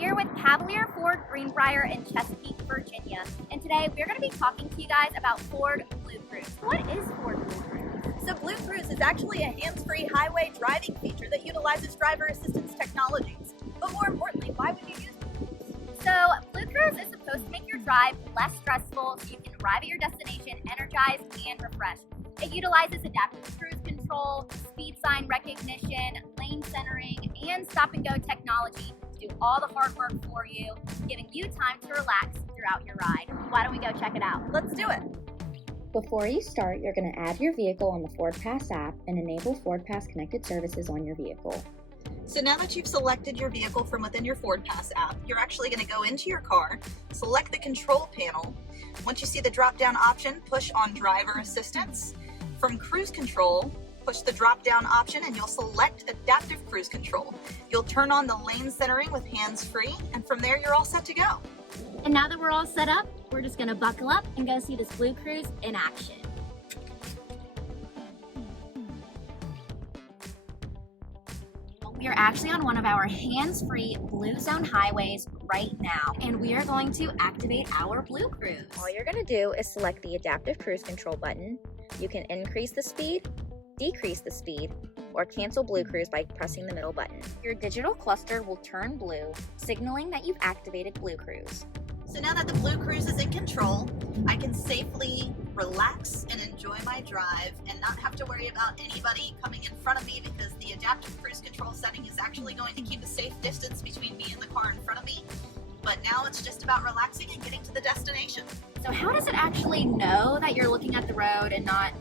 We are with Cavalier Ford Greenbrier in Chesapeake, Virginia, and today we're going to be talking to you guys about Ford BlueCruise. What is Ford BlueCruise? So BlueCruise is actually a hands-free highway driving feature that utilizes driver assistance technologies. But more importantly, why would you use BlueCruise? So BlueCruise is supposed to make your drive less stressful so you can arrive at your destination energized and refreshed. It utilizes adaptive cruise control, speed sign recognition, lane centering, and stop-and-go technology to do all the hard work for you, giving you time to relax throughout your ride. Why don't we go check it out? Let's do it. Before you start, you're going to add your vehicle on the Ford Pass app and enable Ford Pass connected services on your vehicle. So now that you've selected your vehicle from within your Ford Pass app, you're actually going to go into your car, select the control panel. Once you see the drop-down option, push on driver assistance. From cruise control, push the drop-down option and you'll select adaptive cruise control. You'll turn on the lane centering with hands-free, and from there you're all set to go. And now that we're all set up, we're just gonna buckle up and go see this BlueCruise in action. We are actually on one of our hands-free Blue Zone highways right now, and we are going to activate our BlueCruise. All you're going to do is select the adaptive cruise control button. You can increase the speed, decrease the speed, or cancel BlueCruise by pressing the middle button. Your digital cluster will turn blue, signaling that you've activated BlueCruise. So now that the BlueCruise is in control, I can safely relax and enjoy my drive and not have to worry about anybody coming in front of me, because the adaptive cruise control setting is actually going to keep a safe distance between me and the car in front of me. But now it's just about relaxing and getting to the destination. So how does it actually know that you're looking at the road and not,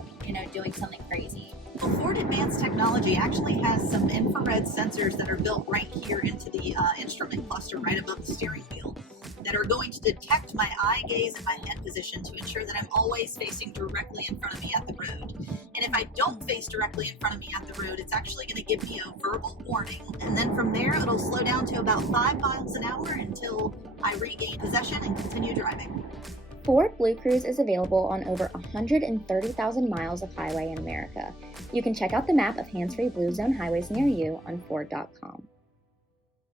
doing something crazy? Well, Ford Advanced Technology actually has some infrared sensors that are built right here into the instrument cluster right above the steering wheel that are going to detect my eye gaze and my head position to ensure that I'm always facing directly in front of me at the road. And if I don't face directly in front of me at the road, it's actually going to give me a verbal warning. And then from there, it'll slow down to about 5 miles an hour until I regain possession and continue driving. Ford BlueCruise is available on over 130,000 miles of highway in America. You can check out the map of hands-free Blue Zone highways near you on Ford.com.